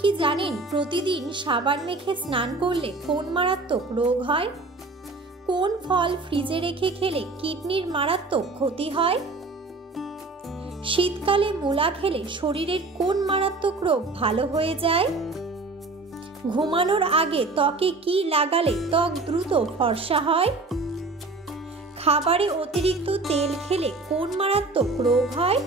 কি জানেন প্রতিদিন সাবান মেখে স্নান করলে কোন মারাত্মক রোগ হয়? কোন ফল ফ্রিজে রেখে খেলে কিডনির মারাত্মক ক্ষতি হয়? শীতকালে মূলা খেলে শরীরের কোন মারাত্মক রোগ ভালো হয়ে যায়? ঘুমানোর আগে ত্বকে কি লাগালে ত্বক দ্রুত ফর্সা হয়? খাবারে অতিরিক্ত তেল খেলে কোন মারাত্মক রোগ হয়?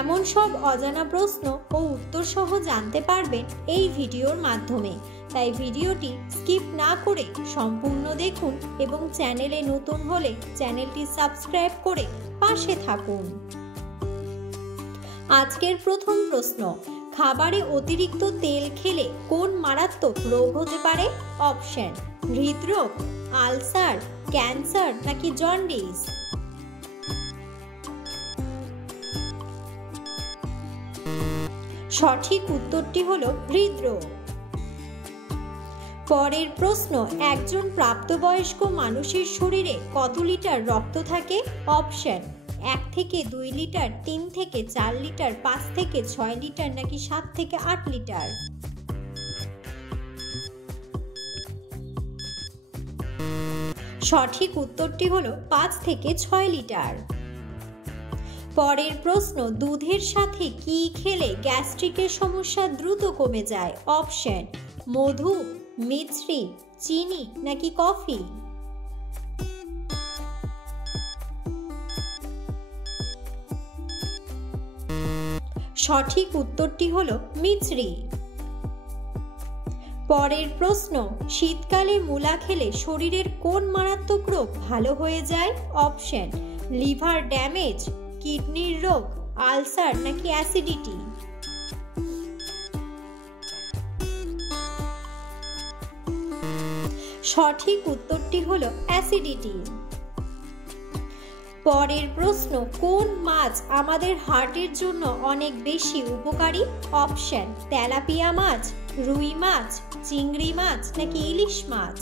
এমন সব অজানা প্রশ্ন ও উত্তর সহ জানতে পারবেন এই ভিডিওর মাধ্যমে। তাই ভিডিওটি স্কিপ না করে সম্পূর্ণ দেখুন এবং চ্যানেলে নতুন হলে চ্যানেলটি সাবস্ক্রাইব করে পাশে থাকুন। আজকের প্রথম প্রশ্ন, খাবারে অতিরিক্ত তেল খেলে কোন মারাত্মক রোগ হতে পারে? অপশন: হৃদরোগ, আলসার, ক্যান্সার নাকি জন্ডিস? সঠিক উত্তরটি হলো হৃদরোগ। পরের প্রশ্ন, একজন প্রাপ্তবয়স্ক মানুষের শরীরে কত লিটার রক্ত থাকে? অপশন: 1 থেকে 2 লিটার, 3 থেকে 4 লিটার, 5 থেকে 6 লিটার নাকি 7 থেকে 8 লিটার? সঠিক উত্তরটি হলো 5 থেকে 6 লিটার। পরের প্রশ্ন, দুধের সাথে কি খেলে গ্যাস্ট্রিকের সমস্যা দ্রুত কমে যায়? অপশন: মধু, মিছরি, চিনি নাকি কফি? সঠিক উত্তরটি হলো মিছরি। পরের প্রশ্ন, শীতকালে মূলা খেলে শরীরের কোন মারাত্মক রোগ ভালো হয়ে যায়? অপশন: লিভার ড্যামেজ, কিডনির রোগ, আলসার নাকি অ্যাসিডিটি? সঠিক উত্তরটি হলো অ্যাসিডিটি। পরের প্রশ্ন, কোন মাছ আমাদের হার্টের জন্য অনেক বেশি উপকারী? অপশন: তেলাপিয়া মাছ, রুই মাছ, চিংড়ি মাছ নাকি ইলিশ মাছ?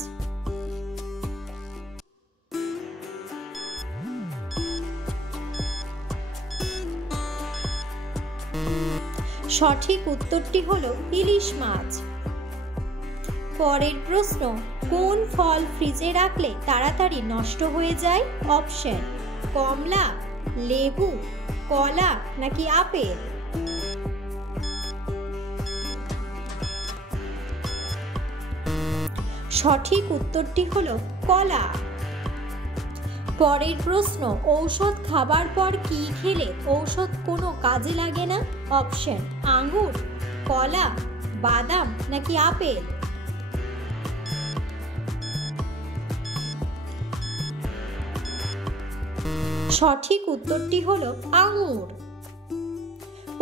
সঠিক উত্তরটি হলো ইলিশ মাছ। পরের প্রশ্ন, কোন ফল ফ্রিজে রাখলে তাড়াতাড়ি নষ্ট হয়ে যায়? অপশন: কমলা, লেবু, কলা নাকি আপেল? সঠিক উত্তরটি হলো কলা। পরের প্রশ্ন, ঔষধ খাবার পর কি খেলে ঔষধ কোনো কাজে লাগে না? অপশন: আঙ্গুর, কলা, বাদাম নাকি আপেল? সঠিক উত্তরটি হলো আঙ্গুর।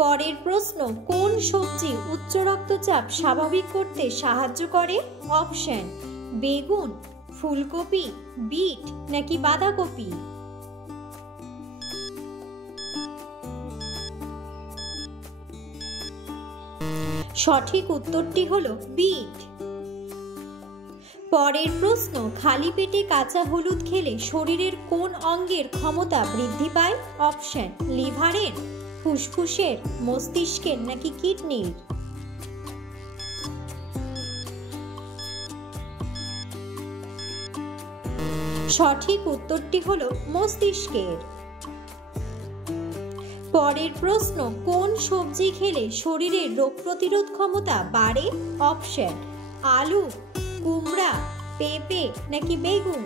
পরের প্রশ্ন, কোন সবজি উচ্চ রক্তচাপ স্বাভাবিক করতে সাহায্য করে? অপশন: বেগুন, ফুলকপি, বিট নাকি বাঁধাকপি? সঠিক উত্তরটি হলো বিট। পরের প্রশ্ন, খালি পেটে কাঁচা হলুদ খেলে শরীরের কোন অঙ্গের ক্ষমতা বৃদ্ধি পায়? অপশন: লিভারের, ফুসফুসের, মস্তিষ্কের নাকি কিডনির? সঠিক উত্তরটি হলো মস্তিষ্কের। পরের প্রশ্ন, কোন সবজি খেলে শরীরের রোগ প্রতিরোধ ক্ষমতা বাড়ে? অপশন: আলু, কুমড়া, পেঁপে নাকি বেগুন?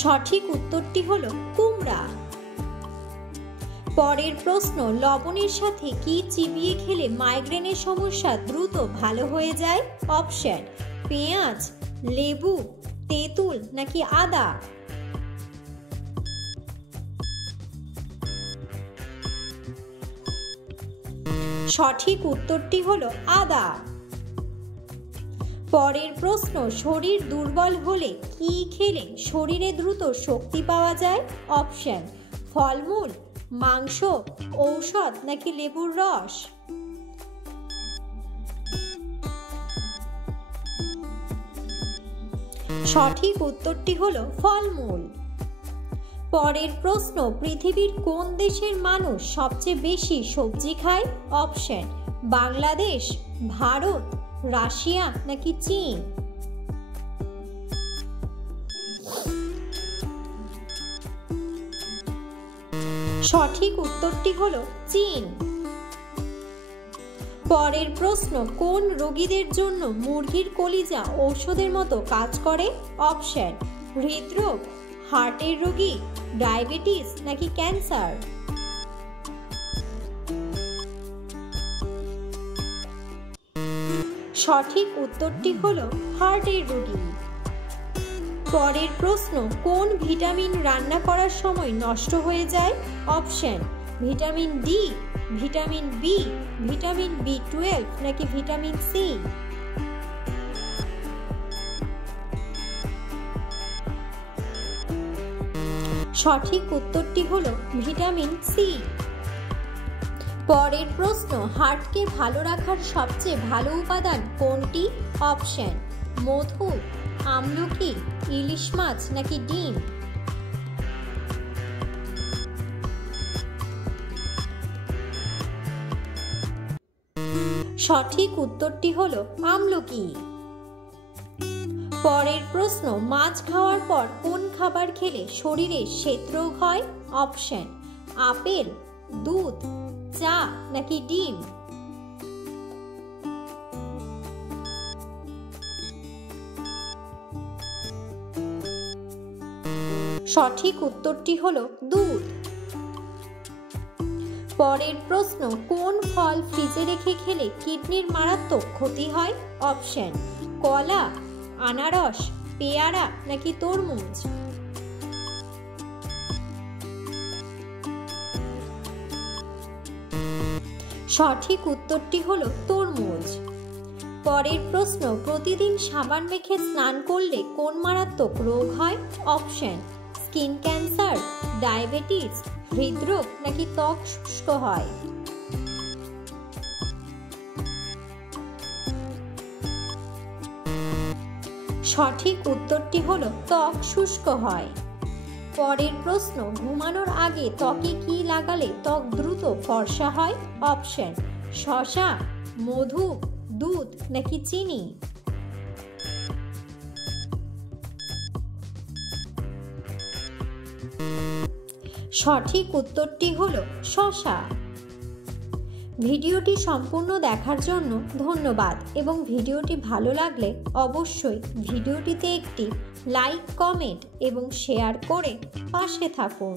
সঠিক উত্তরটি হলো কুমড়া। পরের প্রশ্ন, লবণের সাথে কি চিবিয়ে খেলে মাইগ্রেনের সমস্যা দ্রুত ভালো হয়ে যায়? অপশন: পেঁয়াজ, লেবু, তেঁতুল নাকি আদা? সঠিক উত্তরটি হলো আদা। পরের প্রশ্ন, শরীর দুর্বল হলে কি খেলে শরীরে দ্রুত শক্তি পাওয়া যায়? অপশন: ফলমূল, মাংস, ঔষধ নাকি লেবুর রস? সঠিক উত্তরটি হলো ফলমূল। পরের প্রশ্ন, পৃথিবীর কোন দেশের মানুষ সবচেয়ে বেশি সবজি খায়? অপশন: বাংলাদেশ, ভারত, রাশিয়া নাকি চীন। সঠিক উত্তরটি হলো চীন। পরের প্রশ্ন, কোন রোগীদের জন্য মুরগির কলিজা ঔষধের মতো কাজ করে? অপশন: হৃদরোগ, হার্টের রোগী, ডায়াবেটিস নাকি ক্যান্সার। সঠিক উত্তরটি হলো হার্টের রোগী। পরের প্রশ্ন, কোন ভিটামিন রান্না করার সময় নষ্ট হয়ে যায়? Option: vitamin D, vitamin B, vitamin B12 নাকি ভিটামিন সি। সঠিক উত্তরটি হলো ভিটামিন সি। পরের প্রশ্ন, হার্টকে ভালো রাখার সবচেয়ে ভালো উপাদান কোনটি? অপশন: মধু, আমলকি, ইলিশ মাছ নাকি ডিম। সঠিক উত্তরটি হলো আমলকি। পরের প্রশ্ন, মাছ খাওয়ার পর কোন খাবার খেলে শরীরে শ্বেতরোগ হয়? অপশন: আপেল, দুধ, চা নাকি ডিম। সঠিক উত্তরটি হলো দুধ। পরের প্রশ্ন, কোন ফল ফ্রিজে রেখে খেলে কিডনির মারাত্মক ক্ষতি হয়? অপশন: কলা, আনারস, পেয়ারা নাকি তরমুজ। সঠিক উত্তরটি হলো তরমুজ। পরের প্রশ্ন, প্রতিদিন সাবান মেখে স্নান করলে কোন মারাত্মক রোগ হয়? অপশন: স্কিন ক্যান্সার, ডায়াবেটিস, হৃদরোগ নাকি ত্বক শুষ্ক হয়। সঠিক উত্তরটি হলো ত্বক শুষ্ক হয়। পরের প্রশ্ন, ঘুমানোর আগে ত্বকে কি লাগালে ত্বক দ্রুত ফর্সা হয়? অপশন: শসা, মধু, দুধ নাকি চিনি। সঠিক উত্তরটি হলো শসা। ভিডিওটি সম্পূর্ণ দেখার জন্য ধন্যবাদ এবং ভিডিওটি ভালো লাগলে অবশ্যই ভিডিওটিতে একটি লাইক, কমেন্ট এবং শেয়ার করে পাশে থাকুন।